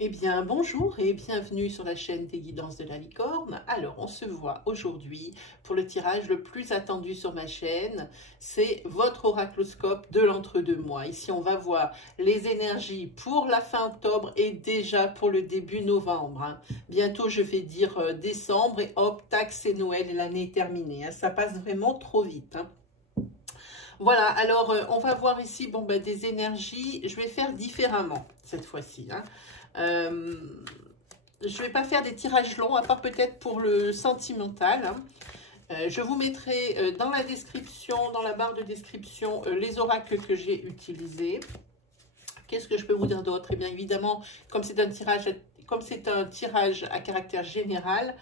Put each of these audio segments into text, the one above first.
Eh bien, bonjour et bienvenue sur la chaîne des guidances de la licorne. Alors, on se voit aujourd'hui pour le tirage le plus attendu sur ma chaîne. C'est votre oracloscope de l'entre-deux-mois. Ici, on va voir les énergies pour la fin octobre et déjà pour le début novembre. Bientôt, je vais dire décembre et hop, tac, c'est Noël et l'année est terminée. Ça passe vraiment trop vite. Voilà, alors on va voir ici des énergies. Je vais faire différemment cette fois-ci. Je ne vais pas faire des tirages longs, à part peut-être pour le sentimental. Je vous mettrai dans la description, dans la barre de description, les oracles que j'ai utilisés. Qu'est-ce que je peux vous dire d'autre? Eh bien, évidemment, comme c'est un tirage à caractère général,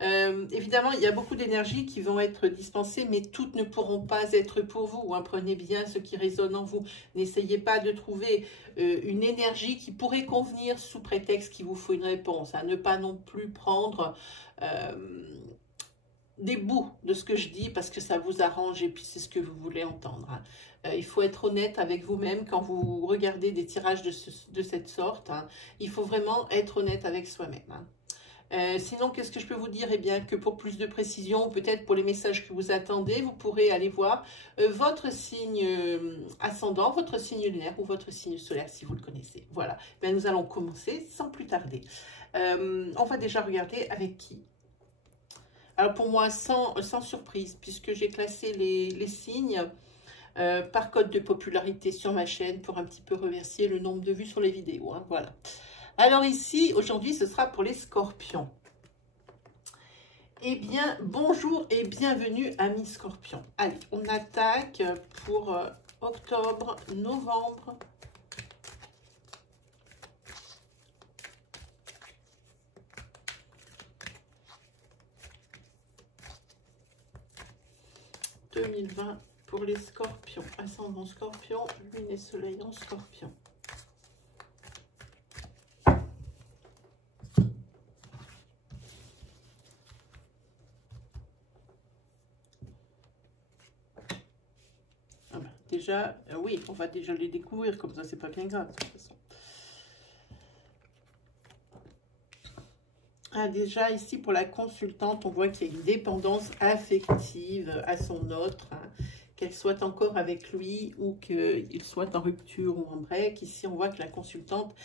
évidemment, il y a beaucoup d'énergies qui vont être dispensées, mais toutes ne pourront pas être pour vous. Prenez bien ce qui résonne en vous. N'essayez pas de trouver une énergie qui pourrait convenir sous prétexte qu'il vous faut une réponse. Ne pas non plus prendre des bouts de ce que je dis parce que ça vous arrange et puis c'est ce que vous voulez entendre. Il faut être honnête avec vous-même quand vous regardez des tirages de cette sorte. Il faut vraiment être honnête avec soi-même. Sinon, qu'est-ce que je peux vous dire? Eh bien, que pour plus de précision, peut-être pour les messages que vous attendez, vous pourrez aller voir votre signe ascendant, votre signe lunaire ou votre signe solaire si vous le connaissez. Voilà, bien, nous allons commencer sans plus tarder. On va déjà regarder avec qui. Alors pour moi, sans surprise, puisque j'ai classé les signes par code de popularité sur ma chaîne pour un petit peu remercier le nombre de vues sur les vidéos. Voilà. Alors ici, aujourd'hui, ce sera pour les scorpions. Eh bien, bonjour et bienvenue, amis scorpions. Allez, on attaque pour octobre, novembre. « 2020 pour les scorpions. Ascendant scorpion, lune et soleil en scorpion. Déjà, oui, on va déjà les découvrir, comme ça, c'est pas bien grave, de toute façon. Déjà, ici, pour la consultante, on voit qu'il y a une dépendance affective à son autre, qu'elle soit encore avec lui ou qu'il soit en rupture ou en break. Ici, on voit que la consultante,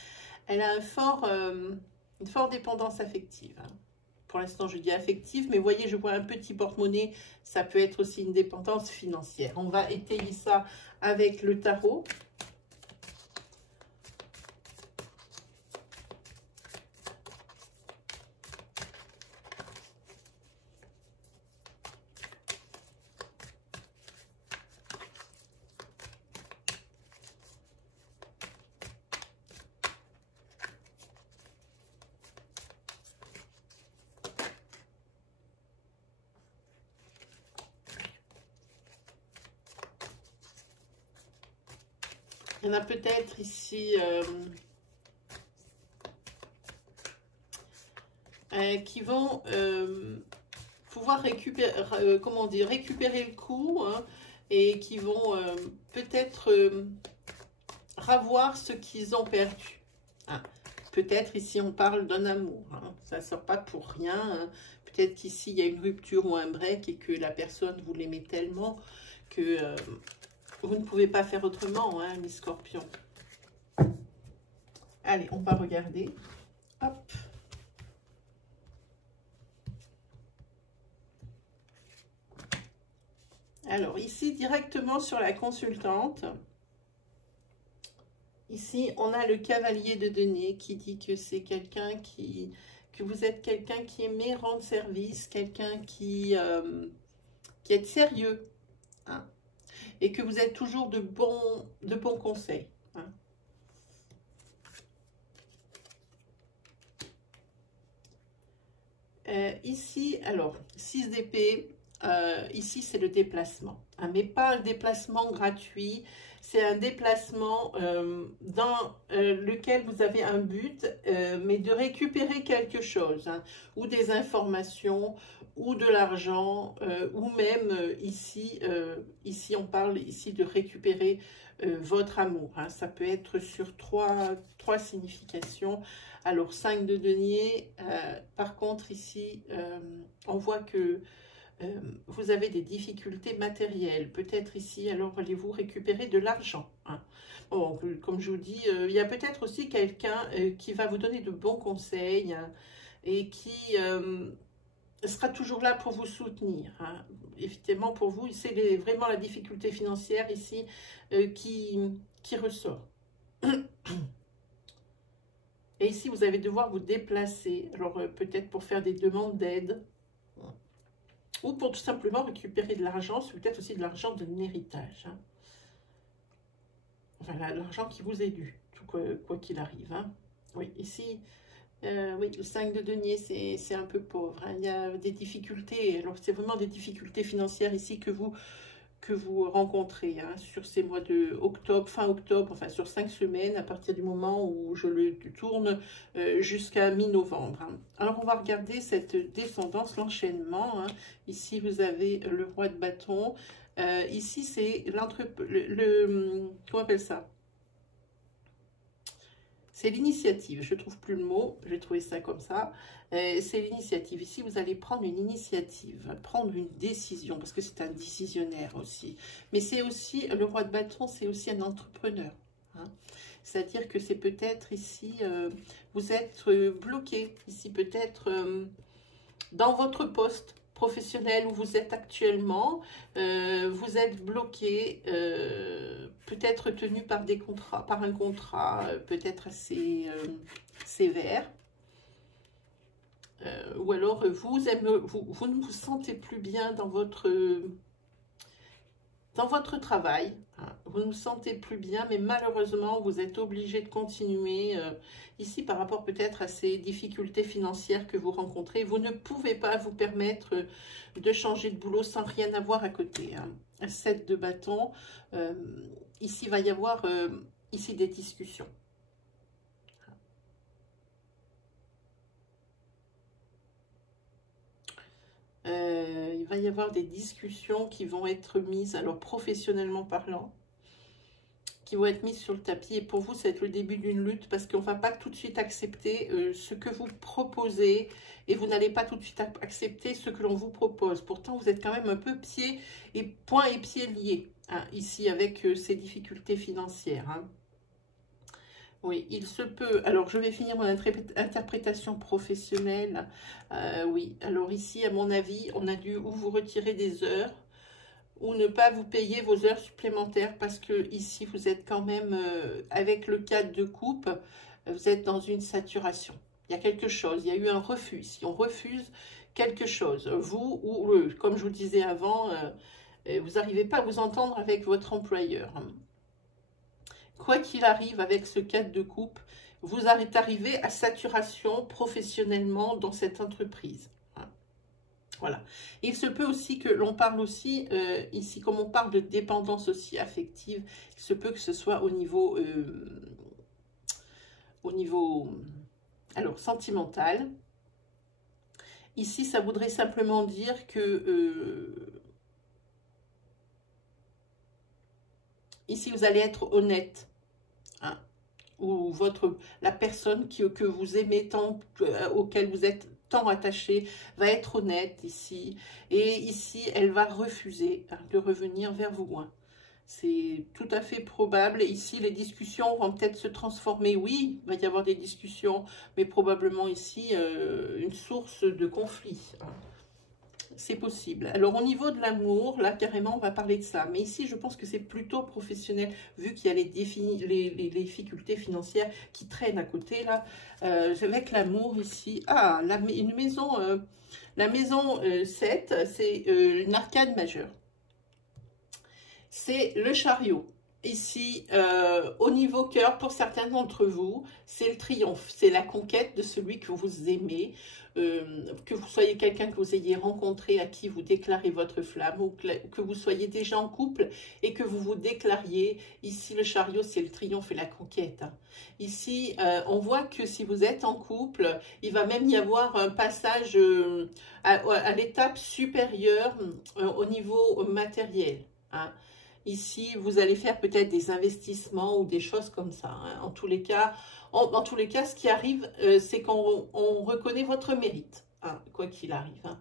elle a une forte dépendance affective. Pour l'instant, je dis affective, mais voyez, je vois un petit porte-monnaie, ça peut être aussi une dépendance financière. On va étayer ça avec le tarot. Il y en a peut-être ici qui vont pouvoir récupérer, récupérer le coup et qui vont peut-être ravoir ce qu'ils ont perdu. Peut-être ici on parle d'un amour, ça ne sort pas pour rien. Peut-être qu'ici il y a une rupture ou un break et que la personne vous l'aimez tellement que vous ne pouvez pas faire autrement, les scorpions. Allez, on va regarder. Hop. Alors, ici, directement sur la consultante, ici, on a le cavalier de denier qui dit que c'est quelqu'un que vous êtes quelqu'un qui aimait rendre service, quelqu'un qui est sérieux, et que vous êtes toujours de bons conseils. Ici, alors, 6 d'épée, ici c'est le déplacement, mais pas un déplacement gratuit, c'est un déplacement dans lequel vous avez un but, mais de récupérer quelque chose, ou des informations, ou de l'argent, ou même ici, ici on parle ici de récupérer votre amour. Hein. Ça peut être sur trois significations. Alors 5 de denier, par contre ici, on voit que vous avez des difficultés matérielles. Peut-être ici, alors allez-vous récupérer de l'argent. Hein. Bon, comme je vous dis, il y a peut-être aussi quelqu'un qui va vous donner de bons conseils, hein, et qui sera toujours là pour vous soutenir. Hein. Évidemment, pour vous, c'est vraiment la difficulté financière ici qui ressort. Et ici, vous allez devoir vous déplacer. Alors, peut-être pour faire des demandes d'aide, ou pour tout simplement récupérer de l'argent, c'est peut-être aussi de l'argent d'un héritage. Hein. Voilà, l'argent qui vous est dû, quoi qu'il arrive. Hein. Oui, ici, oui, le 5 de denier, c'est un peu pauvre. Hein. Il y a des difficultés. Alors, c'est vraiment des difficultés financières ici que vous rencontrez, hein, sur ces mois de octobre, fin octobre, enfin sur 5 semaines, à partir du moment où je le tourne jusqu'à mi-novembre. Hein. Alors, on va regarder cette descendance, l'enchaînement. Hein. Ici, vous avez le roi de bâton. Ici, c'est comment on appelle ça? C'est l'initiative. Je ne trouve plus le mot. Je vais trouver ça comme ça. C'est l'initiative. Ici, vous allez prendre une initiative, prendre une décision, parce que c'est un décisionnaire aussi. Mais c'est aussi, le roi de bâton, c'est aussi un entrepreneur. Hein. C'est-à-dire que c'est peut-être ici, vous êtes bloqué. Ici, peut-être dans votre poste professionnel où vous êtes actuellement, vous êtes bloqué, peut-être tenu par des contrats, par un contrat peut-être assez sévère, ou alors vous ne vous sentez plus bien dans votre travail, hein. Vous ne vous sentez plus bien, mais malheureusement, vous êtes obligé de continuer. Ici, par rapport peut-être à ces difficultés financières que vous rencontrez, vous ne pouvez pas vous permettre de changer de boulot sans rien avoir à côté. Hein. 7 de bâton, ici, il va y avoir ici des discussions. Il va y avoir des discussions qui vont être mises, alors professionnellement parlant, qui vont être mises sur le tapis. Et pour vous, ça va être le début d'une lutte parce qu'on ne va pas tout de suite accepter ce que vous proposez et vous n'allez pas tout de suite accepter ce que l'on vous propose. Pourtant, vous êtes quand même un peu poings et pieds liés, hein, ici avec ces difficultés financières. Hein. Oui, il se peut. Alors, je vais finir mon interprétation professionnelle. Oui, alors ici, à mon avis, on a dû ou vous retirer des heures ou ne pas vous payer vos heures supplémentaires parce que ici, vous êtes quand même, avec le 4 de coupe, vous êtes dans une saturation. Il y a quelque chose, il y a eu un refus. Si on refuse quelque chose, vous ou eux, comme je vous disais avant, vous n'arrivez pas à vous entendre avec votre employeur. Quoi qu'il arrive avec ce 4 de coupe, vous êtes arrivé à saturation professionnellement dans cette entreprise. Voilà. Il se peut aussi que l'on parle aussi, ici, comme on parle de dépendance aussi affective, il se peut que ce soit au niveau alors, sentimental. Ici, ça voudrait simplement dire que ici, vous allez être honnête. Hein, ou la personne que vous aimez tant, auquel vous êtes tant attaché, va être honnête ici. Et ici, elle va refuser, hein, de revenir vers vous. Hein. C'est tout à fait probable. Ici, les discussions vont peut-être se transformer. Oui, il va y avoir des discussions, mais probablement ici, une source de conflit. Hein. C'est possible. Alors, au niveau de l'amour, là, carrément, on va parler de ça. Mais ici, je pense que c'est plutôt professionnel, vu qu'il y a les difficultés financières qui traînent à côté, là. Avec l'amour, ici. Ah, une maison, la maison 7, c'est une arcade majeure. C'est le chariot. ici, au niveau cœur, pour certains d'entre vous, c'est le triomphe, c'est la conquête de celui que vous aimez, que vous soyez quelqu'un que vous ayez rencontré, à qui vous déclarez votre flamme, ou que vous soyez déjà en couple et que vous vous déclariez. Ici, le chariot, c'est le triomphe et la conquête. Hein. Ici, on voit que si vous êtes en couple, il va même y avoir un passage à l'étape supérieure au niveau matériel. Hein. Ici, vous allez faire peut-être des investissements ou des choses comme ça. Hein. En tous les cas, ce qui arrive, c'est qu'on reconnaît votre mérite, hein, quoi qu'il arrive. Hein.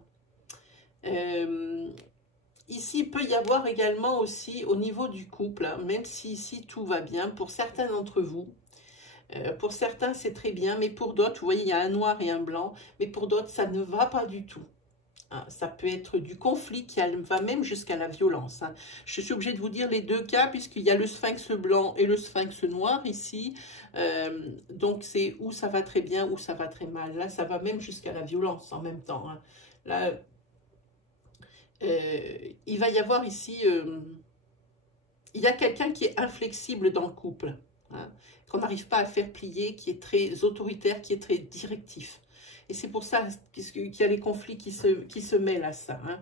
Ici, il peut y avoir également aussi au niveau du couple, hein, même si ici tout va bien, pour certains d'entre vous, pour certains c'est très bien, mais pour d'autres, vous voyez, il y a un noir et un blanc, mais pour d'autres, ça ne va pas du tout. Hein, ça peut être du conflit qui va même jusqu'à la violence. Hein. Je suis obligée de vous dire les deux cas, puisqu'il y a le sphinx blanc et le sphinx noir ici. Donc, c'est où ça va très bien, où ça va très mal. Là, ça va même jusqu'à la violence en même temps. Hein. Là, il va y avoir ici... il y a quelqu'un qui est inflexible dans le couple, hein, qu'on n'arrive pas à faire plier, qui est très autoritaire, qui est très directif. Et c'est pour ça qu'il y a les conflits qui se mêlent à ça. Hein.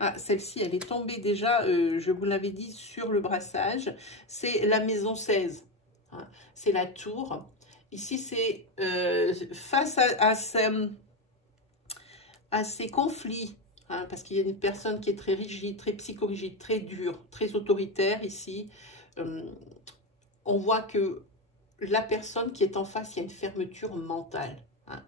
Ah, celle-ci, elle est tombée déjà, je vous l'avais dit, sur le brassage. C'est la maison 16. Hein. C'est la tour. Ici, c'est face à ces conflits. Hein, parce qu'il y a une personne qui est très rigide, très psychorigide, très dure, très autoritaire ici. On voit que la personne qui est en face, il y a une fermeture mentale. Hein.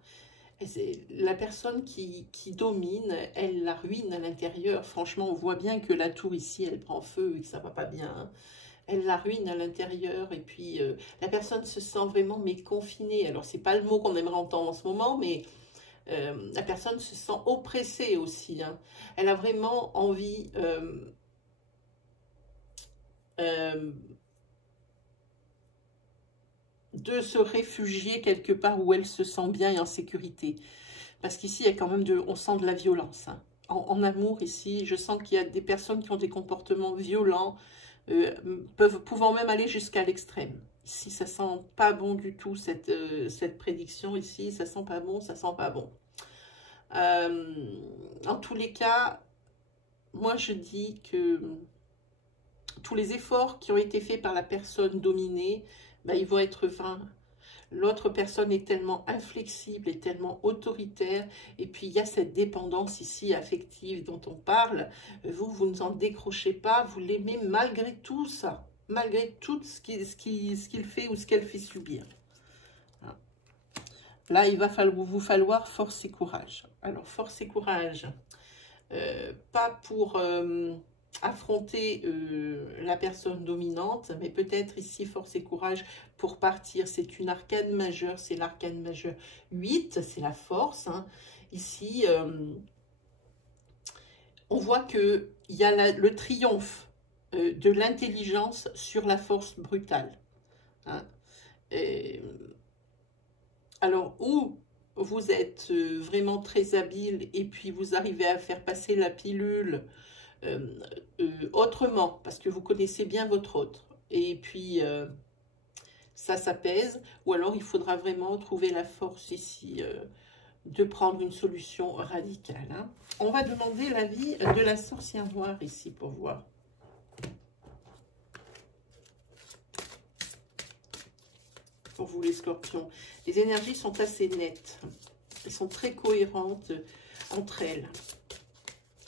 La personne qui domine, elle la ruine à l'intérieur. Franchement, on voit bien que la tour ici, elle prend feu et que ça va pas bien. Hein. Elle la ruine à l'intérieur et puis la personne se sent vraiment mais confinée. Alors, c'est pas le mot qu'on aimerait entendre en ce moment, mais la personne se sent oppressée aussi. Hein. Elle a vraiment envie de se réfugier quelque part où elle se sent bien et en sécurité. Parce qu'ici, il y a quand même on sent de la violence. Hein. En amour, ici, je sens qu'il y a des personnes qui ont des comportements violents, pouvant même aller jusqu'à l'extrême. Ici, ça sent pas bon du tout, cette prédiction. Ici, ça sent pas bon, ça sent pas bon. En tous les cas, moi, je dis que tous les efforts qui ont été faits par la personne dominée, ben, ils vont être vains. L'autre personne est tellement inflexible et tellement autoritaire. Et puis, il y a cette dépendance ici affective dont on parle. Vous ne en décrochez pas. Vous l'aimez malgré tout ça. Malgré tout ce qu'il fait ou ce qu'elle fait subir. Là, il va vous falloir force et courage. Alors, force et courage. Pas pour... affronter la personne dominante, mais peut-être ici force et courage pour partir. C'est une arcane majeure, c'est l'arcane majeure 8, c'est la force. Hein. Ici, on voit qu'il y a le triomphe de l'intelligence sur la force brutale. Hein. Alors, où vous êtes vraiment très habile et puis vous arrivez à faire passer la pilule autrement, parce que vous connaissez bien votre autre. Et puis, ça pèse. Ou alors, il faudra vraiment trouver la force ici de prendre une solution radicale. Hein. On va demander l'avis de la sorcière noire ici pour voir. Pour vous, les scorpions. Les énergies sont assez nettes. Elles sont très cohérentes entre elles.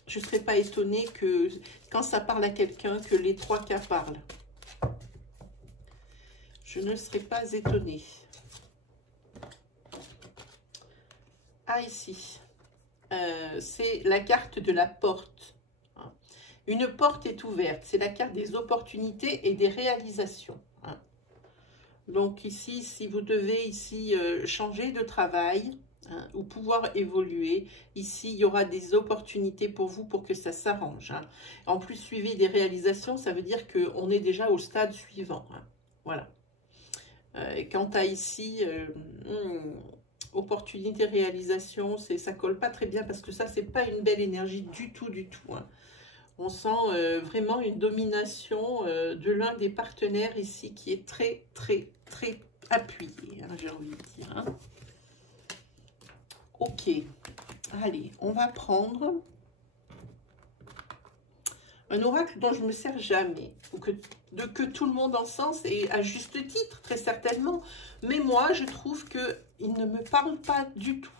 Je ne serais pas étonnée que quand ça parle à quelqu'un, que les 3 cas parlent. Je ne serais pas étonnée. Ah, ici. C'est la carte de la porte. Une porte est ouverte. C'est la carte des opportunités et des réalisations. Donc ici, si vous devez ici changer de travail... Hein, ou pouvoir évoluer. Ici, il y aura des opportunités pour vous pour que ça s'arrange. Hein. En plus, suivez des réalisations, ça veut dire qu'on est déjà au stade suivant. Hein. Voilà. Et quant à ici, opportunité, réalisation, ça colle pas très bien parce que ça, c'est pas une belle énergie du tout, du tout. Hein. On sent vraiment une domination de l'un des partenaires ici qui est très, très, très appuyé, hein, j'ai envie de dire. Hein. Ok, allez, on va prendre un oracle dont je ne me sers jamais, ou que tout le monde en sens, et à juste titre, très certainement. Mais moi, je trouve qu'il ne me parle pas du tout.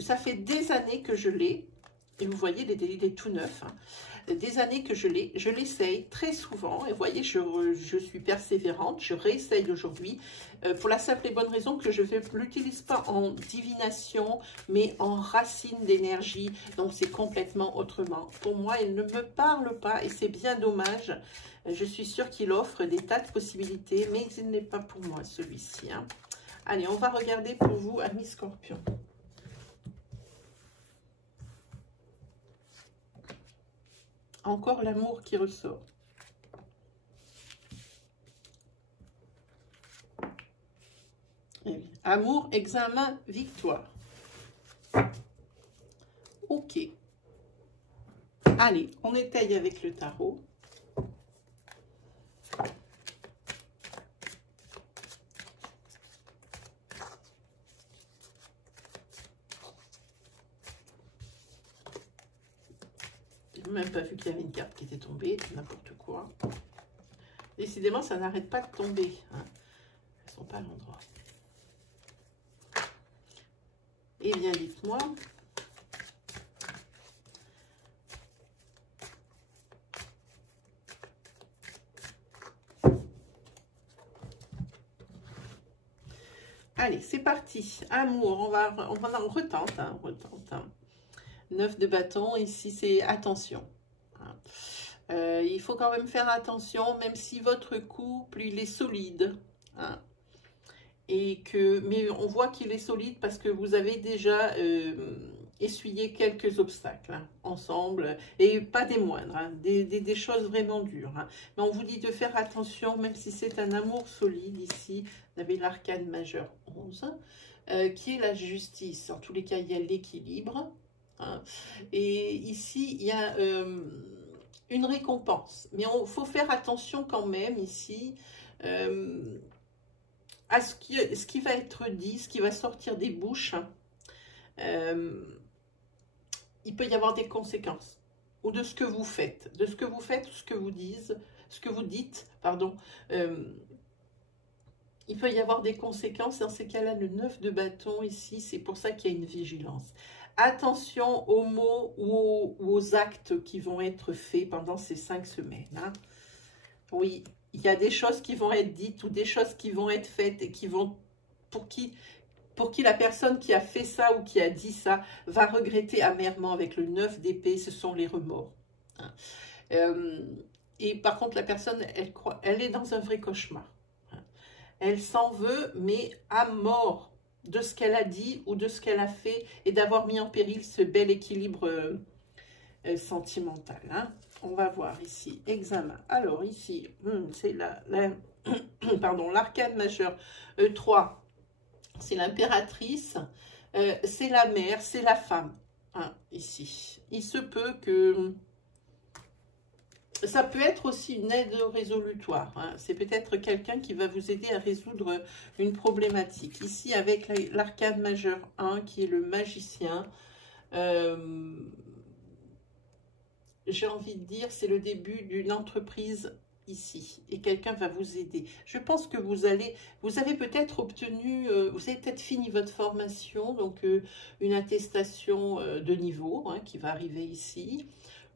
Ça fait des années que je l'ai, et vous voyez, il est tout neuf, hein. Des années que je l'ai, je l'essaye très souvent, et vous voyez, je suis persévérante, je réessaye aujourd'hui, pour la simple et bonne raison que je ne l'utilise pas en divination, mais en racine d'énergie, donc c'est complètement autrement. Pour moi, il ne me parle pas, et c'est bien dommage. Je suis sûre qu'il offre des tas de possibilités, mais il n'est pas pour moi, celui-ci. Hein. Allez, on va regarder pour vous, amis Scorpion. Encore l'amour qui ressort. Amour, examen, victoire. Ok. Allez, on étaye avec le tarot. Je n'ai même pas vu qu'il y avait une carte qui était tombée, n'importe quoi. Décidément, ça n'arrête pas de tomber. Hein. Elles ne sont pas à l'endroit. Eh bien, dites-moi. Allez, c'est parti. Amour, on retente, hein, on retente. Hein. 9 de bâton, ici c'est attention. Hein. Il faut quand même faire attention, même si votre couple, il est solide. Hein. Mais on voit qu'il est solide parce que vous avez déjà essuyé quelques obstacles hein, ensemble, et pas des moindres, hein, des choses vraiment dures. Hein. Mais on vous dit de faire attention, même si c'est un amour solide ici. Vous avez l'arcane majeur 11, qui est la justice. En tous les cas, il y a l'équilibre. Hein. Et ici, il y a une récompense. Mais il faut faire attention quand même ici à ce qui va être dit, ce qui va sortir des bouches. Il peut y avoir des conséquences. Ou de ce que vous faites. De ce que vous faites ou ce que vous dites, pardon. Il peut y avoir des conséquences. Dans ces cas-là, le 9 de bâton ici, c'est pour ça qu'il y a une vigilance. Attention aux mots ou aux actes qui vont être faits pendant ces 5 semaines. Hein. Oui, il y a des choses qui vont être dites ou des choses qui vont être faites et qui vont, pour qui la personne qui a fait ça ou qui a dit ça va regretter amèrement. Avec le 9 d'épée, ce sont les remords. Hein. Et par contre, la personne, elle est dans un vrai cauchemar. Hein. Elle s'en veut, mais à mort de ce qu'elle a dit ou de ce qu'elle a fait et d'avoir mis en péril ce bel équilibre sentimental. Hein. On va voir ici, examen. Alors ici, c'est l'arcane majeur 3, c'est l'impératrice, c'est la mère, c'est la femme. Hein, ici, il se peut que... Ça peut être aussi une aide résolutoire. Hein. C'est peut-être quelqu'un qui va vous aider à résoudre une problématique. Ici, avec l'arcane majeur 1, qui est le magicien, j'ai envie de dire, c'est le début d'une entreprise ici. Et quelqu'un va vous aider. Je pense que vous avez peut-être obtenu, vous avez peut-être fini votre formation, donc une attestation de niveau hein, qui va arriver ici.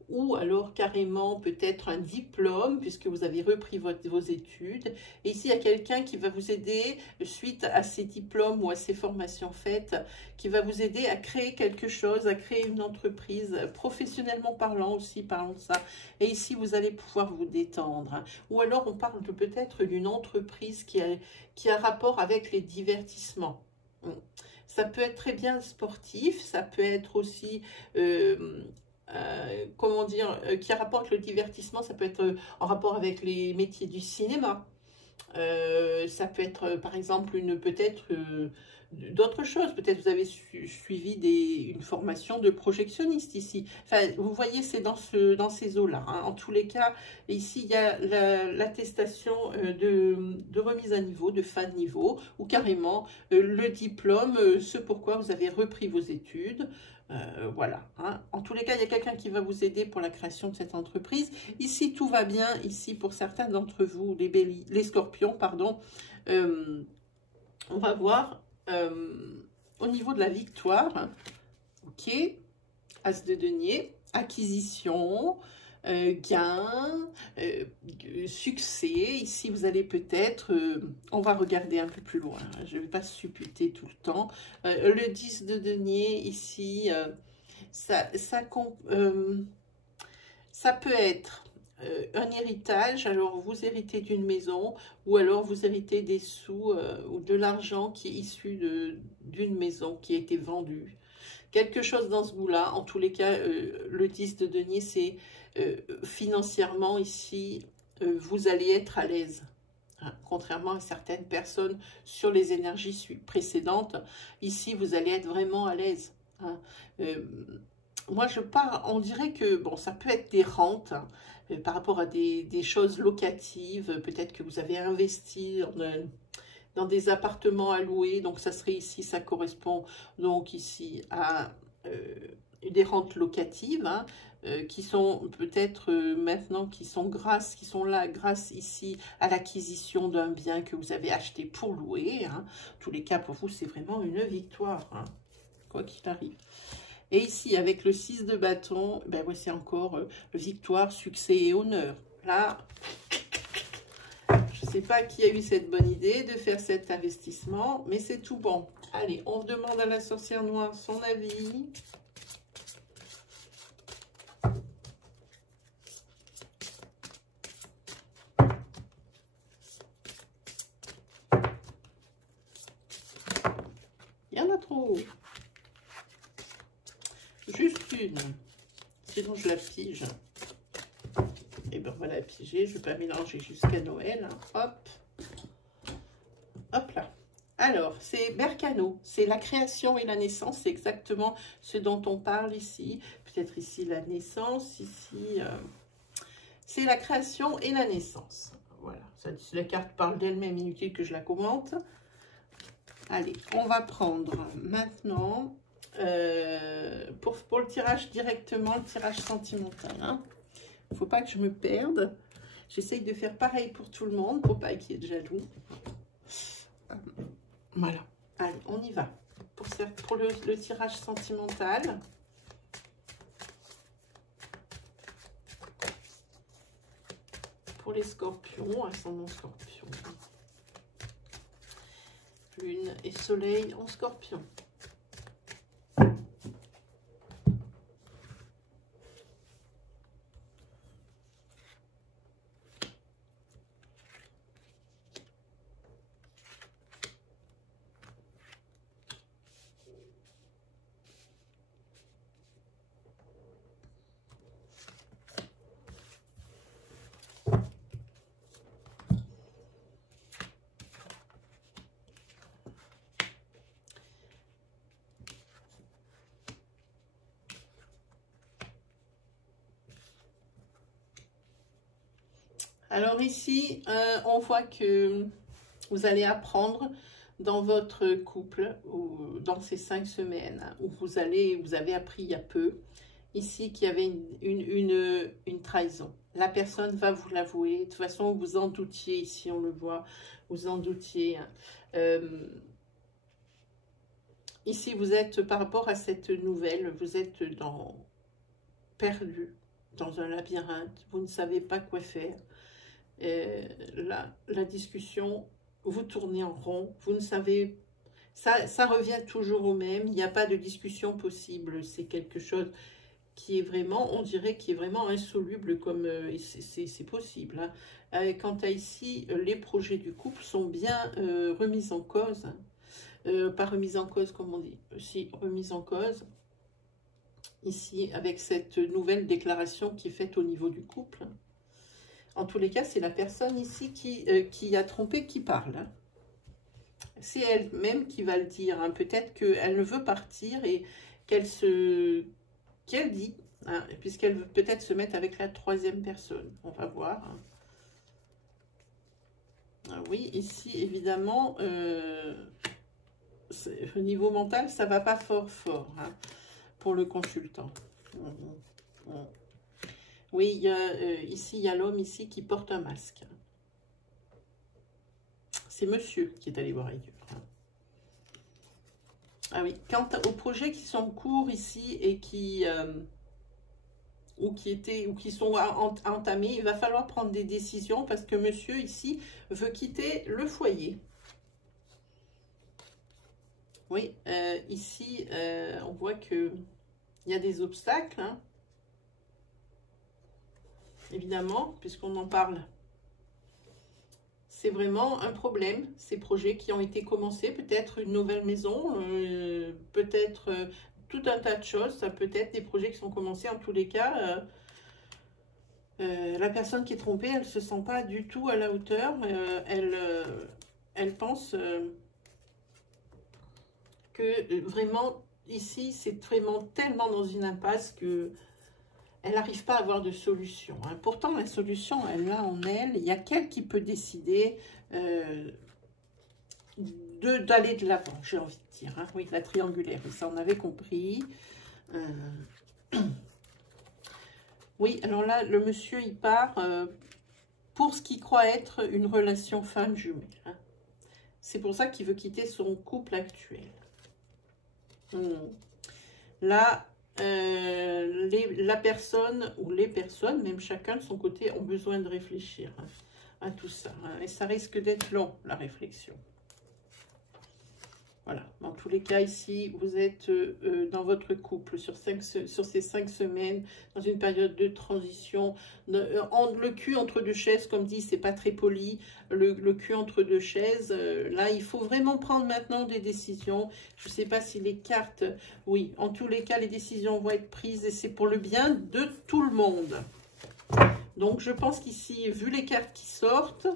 Ou alors carrément peut-être un diplôme, puisque vous avez repris vos études. Et ici, il y a quelqu'un qui va vous aider, suite à ces diplômes ou à ces formations faites, qui va vous aider à créer quelque chose, à créer une entreprise, professionnellement parlant aussi, parlons de ça. Et ici, vous allez pouvoir vous détendre. Ou alors, on parle peut-être d'une entreprise qui a rapport avec les divertissements. Ça peut être très bien sportif, ça peut être aussi... comment dire, qui rapporte le divertissement, ça peut être en rapport avec les métiers du cinéma, Ça peut être, par exemple, peut-être d'autres choses. Peut-être vous avez suivi une formation de projectionniste ici. Enfin, vous voyez, c'est dans ces eaux-là. Hein. En tous les cas, ici, il y a l'attestation de remise à niveau, de fin de niveau, ou carrément le diplôme, ce pourquoi vous avez repris vos études. Voilà. Hein. En tous les cas, il y a quelqu'un qui va vous aider pour la création de cette entreprise. Ici, tout va bien. Ici, pour certains d'entre vous, les scorpions, pardon, on va voir au niveau de la victoire. Hein. Ok. As de denier, acquisition, gain, succès. Ici, vous allez peut-être, on va regarder un peu plus loin, je ne vais pas supputer tout le temps. Le 10 de denier, ici, ça peut être un héritage, alors vous héritez d'une maison, ou alors vous héritez des sous ou de l'argent qui est issu d'une maison qui a été vendue. Quelque chose dans ce goût-là. En tous les cas, le 10 de denier, c'est financièrement ici, vous allez être à l'aise. Hein, contrairement à certaines personnes sur les énergies précédentes, ici, vous allez être vraiment à l'aise. Hein. Moi, on dirait que, bon, ça peut être des rentes, hein, par rapport à des choses locatives, peut-être que vous avez investi dans des appartements à louer, donc ça serait ici, ça correspond donc ici à des rentes locatives, hein, qui sont peut-être maintenant, qui sont là grâce ici à l'acquisition d'un bien que vous avez acheté pour louer. Hein. En tous les cas, pour vous, c'est vraiment une victoire, hein, quoi qu'il arrive. Et ici, avec le 6 de bâton, ben voici encore victoire, succès et honneur. Là, je ne sais pas qui a eu cette bonne idée de faire cet investissement, mais c'est tout bon. Allez, on demande à la sorcière noire son avis. Il y en a trop. Juste une. Sinon, je la pige. Et bien, on va la piger. Je ne vais pas mélanger jusqu'à Noël. Hein. Hop. Hop là. Alors, c'est Bercano. C'est la création et la naissance. C'est exactement ce dont on parle ici. Peut-être ici la naissance. Ici, c'est la création et la naissance. Voilà. La carte parle d'elle-même. Inutile que je la commente. Allez, on va prendre maintenant... pour le tirage directement, le tirage sentimental. Hein. Il ne faut pas que je me perde. J'essaye de faire pareil pour tout le monde, pour pas qu'il y ait de jaloux. Voilà. Allez, on y va. Pour le tirage sentimental. Pour les scorpions, ascendant scorpion. Lune et soleil en scorpion. Alors ici, on voit que vous allez apprendre dans votre couple, ou dans ces 5 semaines, où vous avez appris il y a peu, ici qu'il y avait une trahison. La personne va vous l'avouer. De toute façon, vous en doutiez, ici on le voit, vous en doutiez. Ici, vous êtes, par rapport à cette nouvelle, vous êtes perdu dans un labyrinthe. Vous ne savez pas quoi faire. La discussion, vous tournez en rond, vous ne savez, ça revient toujours au même, il n'y a pas de discussion possible, c'est quelque chose qui est vraiment, on dirait, qui est vraiment insoluble, comme c'est possible. Hein. Quant à ici, les projets du couple sont bien remis en cause, hein. Pas remis en cause comme on dit, si remis en cause, ici avec cette nouvelle déclaration qui est faite au niveau du couple. En tous les cas, c'est la personne ici qui a trompé qui parle. Hein. C'est elle-même qui va le dire. Hein. Peut-être qu'elle veut partir et qu'elle dit, hein, puisqu'elle veut peut-être se mettre avec la troisième personne. On va voir. Hein. Ah oui, ici, évidemment, au niveau mental, ça va pas fort hein, pour le consultant. Oui, ici, il y a l'homme ici qui porte un masque. C'est monsieur qui est allé voir ailleurs. Hein. Ah oui, quant aux projets qui sont en cours ici et qui sont entamés, il va falloir prendre des décisions parce que monsieur ici veut quitter le foyer. Oui, ici, on voit qu'il y a des obstacles, hein, évidemment, puisqu'on en parle. C'est vraiment un problème, ces projets qui ont été commencés, peut-être une nouvelle maison, peut-être tout un tas de choses, ça peut être des projets qui sont commencés, en tous les cas, la personne qui est trompée, elle ne se sent pas du tout à la hauteur, elle pense que vraiment, ici, c'est vraiment tellement dans une impasse que elle n'arrive pas à avoir de solution. Hein. Pourtant, la solution, elle l'a en elle. Il y a qu'elle qui peut décider d'aller de l'avant, j'ai envie de dire. Hein. Oui, la triangulaire, ça on avait compris. Oui, alors là, le monsieur, il part pour ce qu'il croit être une relation femme jumelle. Hein. C'est pour ça qu'il veut quitter son couple actuel. Là, la personne ou les personnes, même chacun de son côté, ont besoin de réfléchir hein, à tout ça. Hein, et ça risque d'être long, la réflexion. Voilà. Dans tous les cas, ici, vous êtes dans votre couple sur ces 5 semaines, dans une période de transition. Le cul entre deux chaises, comme dit, c'est pas très poli. Le cul entre deux chaises, là, il faut vraiment prendre maintenant des décisions. Je ne sais pas si les cartes... Oui, en tous les cas, les décisions vont être prises et c'est pour le bien de tout le monde. Donc, je pense qu'ici, vu les cartes qui sortent...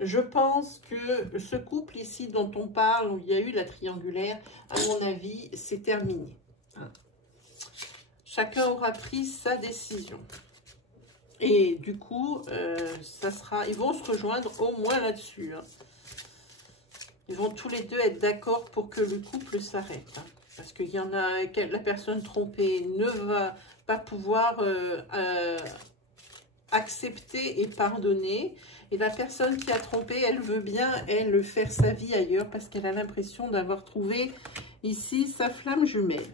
Je pense que ce couple ici dont on parle, où il y a eu la triangulaire, à mon avis, c'est terminé. Hein. Chacun aura pris sa décision. Et du coup, ils vont se rejoindre au moins là-dessus. Hein. Ils vont tous les deux être d'accord pour que le couple s'arrête. Hein. Parce qu'il y en a, la personne trompée ne va pas pouvoir accepter et pardonner. Et la personne qui a trompé, elle veut bien, elle, faire sa vie ailleurs parce qu'elle a l'impression d'avoir trouvé ici sa flamme jumelle.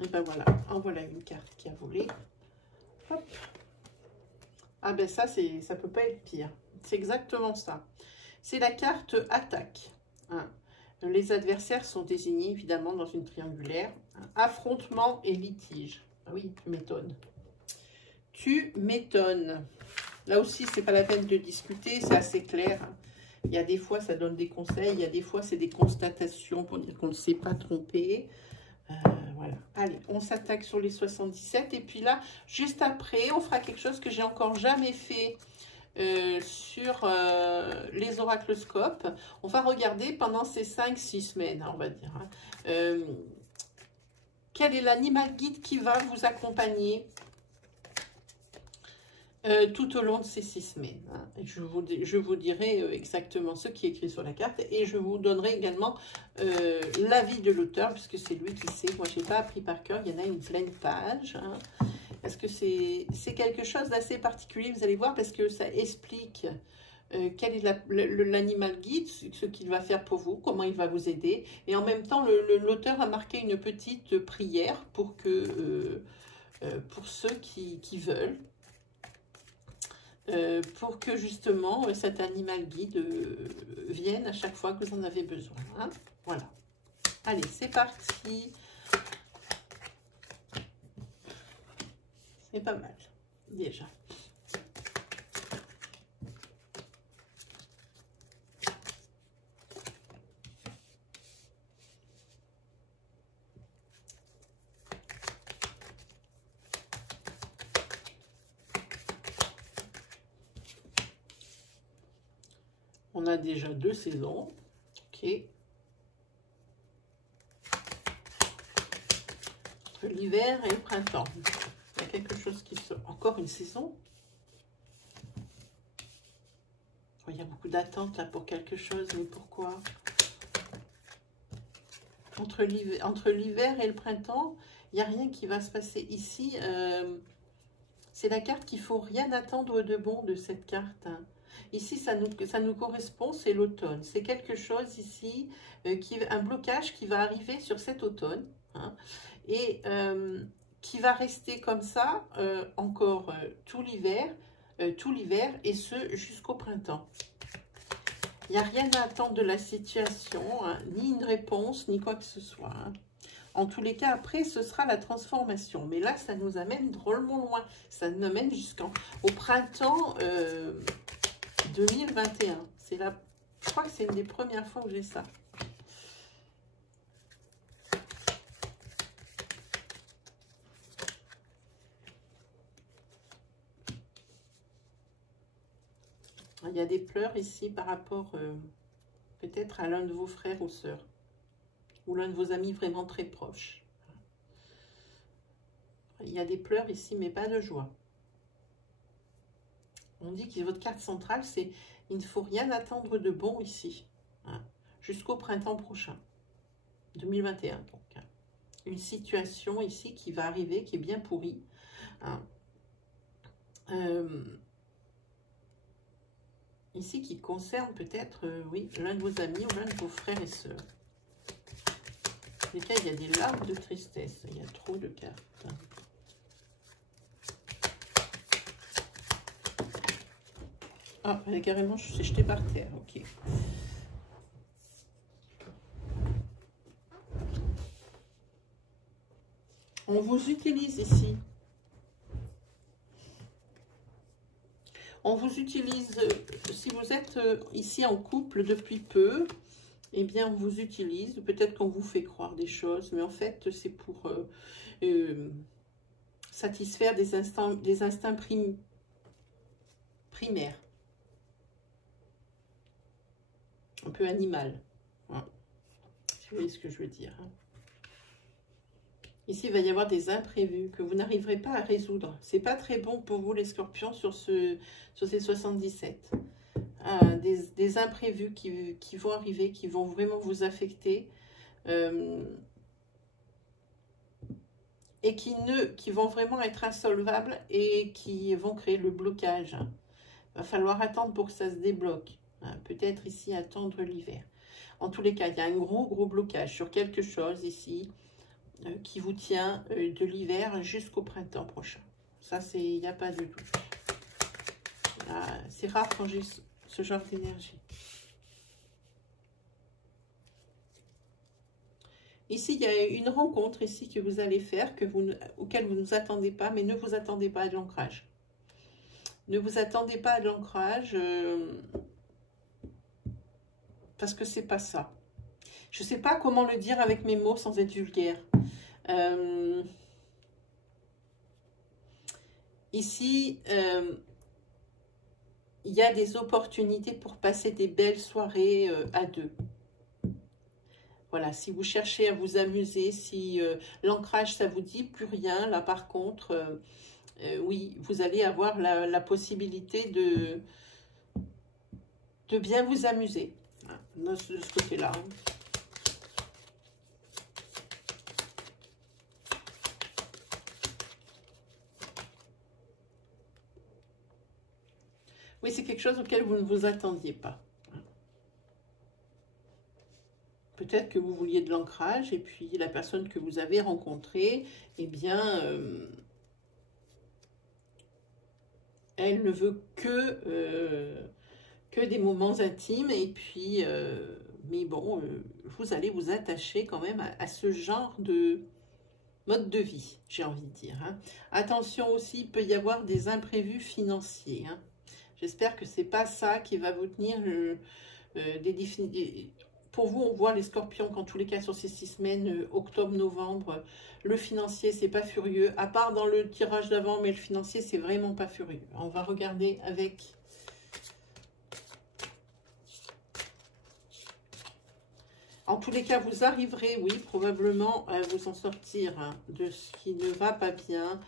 Et ben voilà, en voilà une carte qui a volé. Hop. Ah ben ça peut pas être pire. C'est exactement ça. C'est la carte attaque. Hein. Les adversaires sont désignés évidemment dans une triangulaire. Affrontement et litige. Ah oui, tu m'étonnes. Tu m'étonnes. Là aussi, c'est pas la peine de discuter, c'est assez clair. Il y a des fois, ça donne des conseils. Il y a des fois, c'est des constatations pour dire qu'on ne s'est pas trompé. Voilà. Allez, on s'attaque sur les 77. Et puis là, juste après, on fera quelque chose que j'ai encore jamais fait. Sur les oracloscopes, on va regarder pendant ces 5-6 semaines, hein, on va dire. Hein, quel est l'animal guide qui va vous accompagner tout au long de ces 6 semaines. Hein. Je vous dirai exactement ce qui est écrit sur la carte et je vous donnerai également l'avis de l'auteur, puisque c'est lui qui sait. Moi, je n'ai pas appris par cœur, il y en a une pleine page. Hein. Parce que c'est quelque chose d'assez particulier, vous allez voir, parce que ça explique quel est l'animal guide, ce qu'il va faire pour vous, comment il va vous aider. Et en même temps, l'auteur a marqué une petite prière pour ceux qui veulent. Pour que justement cet animal guide vienne à chaque fois que vous en avez besoin. Hein. Voilà. Allez, c'est parti. C'est pas mal, déjà. On a déjà 2 saisons. Ok. L'hiver et le printemps. Il y a quelque chose qui sort. Encore une saison. Oh, il y a beaucoup d'attentes là pour quelque chose, mais pourquoi? Entre l'hiver et le printemps, il n'y a rien qui va se passer ici. C'est la carte qu'il ne faut rien attendre de bon de cette carte. Hein. Ici, ça nous correspond, c'est l'automne. C'est quelque chose ici, un blocage qui va arriver sur cet automne. Hein, et qui va rester comme ça encore tout l'hiver, et ce jusqu'au printemps. Il n'y a rien à attendre de la situation, hein, ni une réponse, ni quoi que ce soit. Hein. En tous les cas, après, ce sera la transformation. Mais là, ça nous amène drôlement loin. Ça nous amène jusqu'au printemps 2021. Je crois que c'est une des premières fois où j'ai ça. Il y a des pleurs ici par rapport peut-être à l'un de vos frères ou sœurs. Ou l'un de vos amis vraiment très proches. Il y a des pleurs ici, mais pas de joie. On dit que votre carte centrale, c'est il ne faut rien attendre de bon ici. Hein, jusqu'au printemps prochain. 2021, donc. Hein. Une situation ici qui va arriver, qui est bien pourrie. Hein. Ici, qui concerne peut-être, oui, l'un de vos amis ou l'un de vos frères et sœurs. Dans les cas, il y a des larmes de tristesse. Il y a trop de cartes. Ah, carrément, je suis jetée par terre. Ok. On vous utilise ici. On vous utilise, si vous êtes ici en couple depuis peu, eh bien, on vous utilise. Peut-être qu'on vous fait croire des choses, mais en fait, c'est pour satisfaire des instincts primaires. Un peu animal. Hein. Si vous voyez ce que je veux dire. Hein. Ici, il va y avoir des imprévus que vous n'arriverez pas à résoudre. C'est pas très bon pour vous, les scorpions, sur ces 77. Des imprévus qui vont arriver, qui vont vraiment vous affecter. Et qui vont vraiment être insolvables et qui vont créer le blocage. Il va falloir attendre pour que ça se débloque. Hein. Peut-être ici, attendre l'hiver. En tous les cas, il y a un gros blocage sur quelque chose ici. Qui vous tient de l'hiver jusqu'au printemps prochain. Ça, il n'y a pas de doute. C'est rare quand j'ai ce genre d'énergie. Ici, il y a une rencontre ici que vous allez faire, auquel vous ne vous attendez pas, mais ne vous attendez pas à de l'ancrage. Ne vous attendez pas à de l'ancrage parce que c'est pas ça. Je ne sais pas comment le dire avec mes mots sans être vulgaire. Ici, il y a des opportunités pour passer des belles soirées à deux. Voilà, si vous cherchez à vous amuser, si l'ancrage, ça vous dit plus rien, là par contre, oui, vous allez avoir la possibilité de bien vous amuser. De ce côté-là. Oui, c'est quelque chose auquel vous ne vous attendiez pas. Peut-être que vous vouliez de l'ancrage et puis la personne que vous avez rencontrée, eh bien, elle ne veut que des moments intimes et puis, mais bon, vous allez vous attacher quand même à ce genre de mode de vie, j'ai envie de dire. Hein. Attention aussi, il peut y avoir des imprévus financiers. Hein. J'espère que c'est pas ça qui va vous tenir pour vous, on voit les scorpions qu'en tous les cas sur ces 6 semaines, octobre, novembre, le financier, c'est pas furieux. À part dans le tirage d'avant, mais le financier, c'est vraiment pas furieux. On va regarder avec En tous les cas, vous arriverez, oui, probablement à vous en sortir hein, de ce qui ne va pas bien.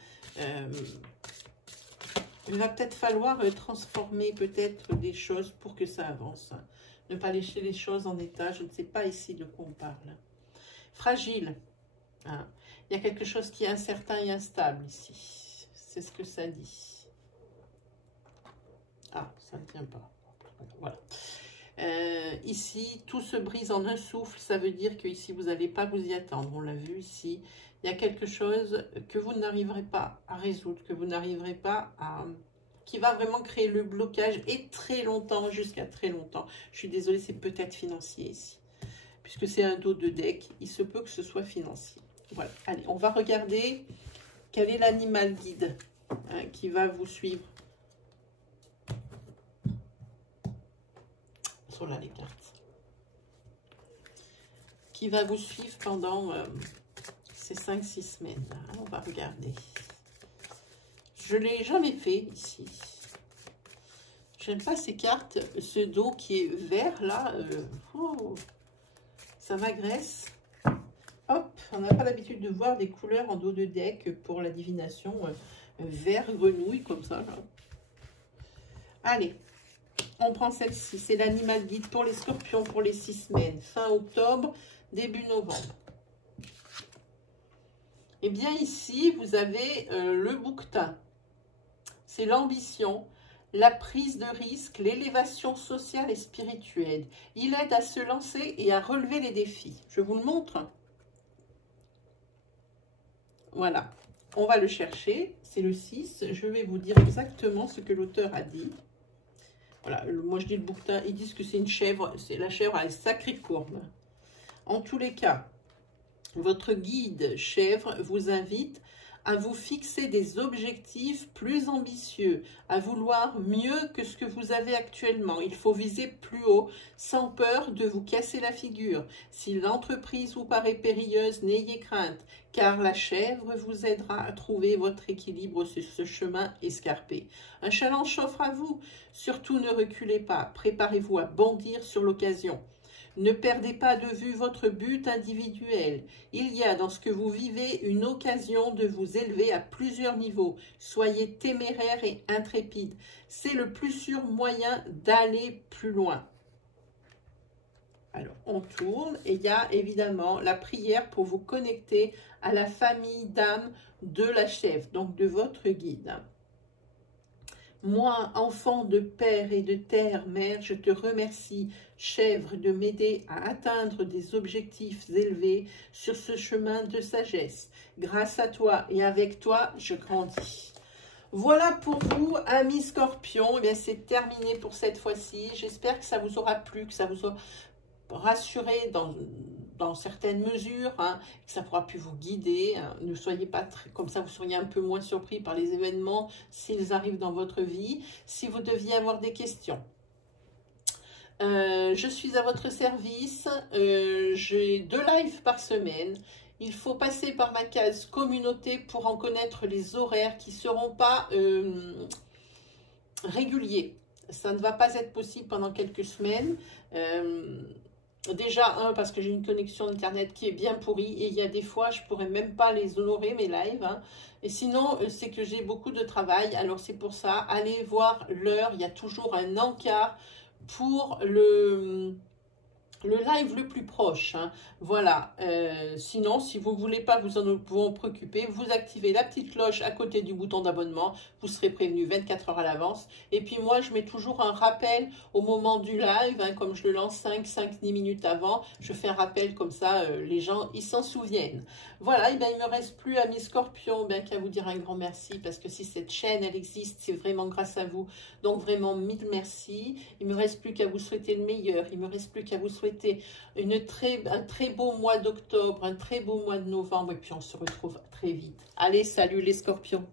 Il va peut-être falloir transformer peut-être des choses pour que ça avance. Hein. Ne pas laisser les choses en état. Je ne sais pas ici de quoi on parle. Fragile. Hein. Il y a quelque chose qui est incertain et instable ici. C'est ce que ça dit. Ah, ça ne tient pas. Voilà. Ici, tout se brise en un souffle. Ça veut dire que ici, vous n'allez pas vous y attendre. On l'a vu ici. Il y a quelque chose que vous n'arriverez pas à résoudre, que vous n'arriverez pas à... qui va vraiment créer le blocage et très longtemps, jusqu'à très longtemps. Je suis désolée, c'est peut-être financier ici. Puisque c'est un dos de deck, il se peut que ce soit financier. Voilà. Allez, on va regarder quel est l'animal guide hein, qui va vous suivre. Sont là les cartes. Qui va vous suivre pendant ces 5-6 semaines. Hein, on va regarder. Je ne l'ai jamais fait ici. J'aime pas ces cartes. Ce dos qui est vert là. Oh, ça m'agresse. Hop, on n'a pas l'habitude de voir des couleurs en dos de deck pour la divination. Vert grenouille comme ça. Là. Allez. On prend celle-ci, c'est l'animal guide pour les scorpions pour les 6 semaines, fin octobre, début novembre. Et bien ici, vous avez le bouquetin. C'est l'ambition, la prise de risque, l'élévation sociale et spirituelle. Il aide à se lancer et à relever les défis. Je vous le montre. Voilà, on va le chercher, c'est le 6. Je vais vous dire exactement ce que l'auteur a dit. Voilà, moi je dis le bouquetin, ils disent que c'est une chèvre, c'est la chèvre à une sacrée courbe. En tous les cas, votre guide chèvre vous invite à vous fixer des objectifs plus ambitieux, à vouloir mieux que ce que vous avez actuellement. Il faut viser plus haut, sans peur de vous casser la figure. Si l'entreprise vous paraît périlleuse, n'ayez crainte, car la chèvre vous aidera à trouver votre équilibre sur ce chemin escarpé. Un challenge s'offre à vous. Surtout ne reculez pas, préparez-vous à bondir sur l'occasion. Ne perdez pas de vue votre but individuel. Il y a dans ce que vous vivez une occasion de vous élever à plusieurs niveaux. Soyez téméraire et intrépide. C'est le plus sûr moyen d'aller plus loin. Alors, on tourne et il y a évidemment la prière pour vous connecter à la famille d'âme de la chèvre, donc de votre guide. Moi, enfant de père et de terre, mère, je te remercie, chèvre, de m'aider à atteindre des objectifs élevés sur ce chemin de sagesse. Grâce à toi et avec toi, je grandis. Voilà pour vous, amis scorpions. Eh bien, c'est terminé pour cette fois-ci. J'espère que ça vous aura plu, que ça vous aura rassuré dans certaines mesures, hein, que ça pourra plus vous guider. Hein. Ne soyez pas comme ça, vous seriez un peu moins surpris par les événements s'ils arrivent dans votre vie. Si vous deviez avoir des questions, je suis à votre service. J'ai 2 lives par semaine. Il faut passer par ma case communauté pour en connaître les horaires qui ne seront pas réguliers. Ça ne va pas être possible pendant quelques semaines. Déjà, parce que j'ai une connexion Internet qui est bien pourrie et il y a des fois, je ne pourrais même pas les honorer, mes lives. Hein. Et sinon, c'est que j'ai beaucoup de travail. Alors, c'est pour ça, allez voir l'heure. Il y a toujours un encart pour le live le plus proche. Hein. Voilà. Sinon, si vous ne voulez pas vous en préoccuper, vous activez la petite cloche à côté du bouton d'abonnement. Vous serez prévenu 24 heures à l'avance. Et puis moi, je mets toujours un rappel au moment du live. Hein, comme je le lance 5-10 minutes avant, je fais un rappel comme ça, les gens, ils s'en souviennent. Voilà, et bien, il ne me reste plus, amis scorpions, qu'à vous dire un grand merci. Parce que si cette chaîne, elle existe, c'est vraiment grâce à vous. Donc vraiment, mille merci. Il ne me reste plus qu'à vous souhaiter le meilleur. Il ne me reste plus qu'à vous souhaiter un très beau mois d'octobre, un très beau mois de novembre. Et puis, on se retrouve très vite. Allez, salut les scorpions.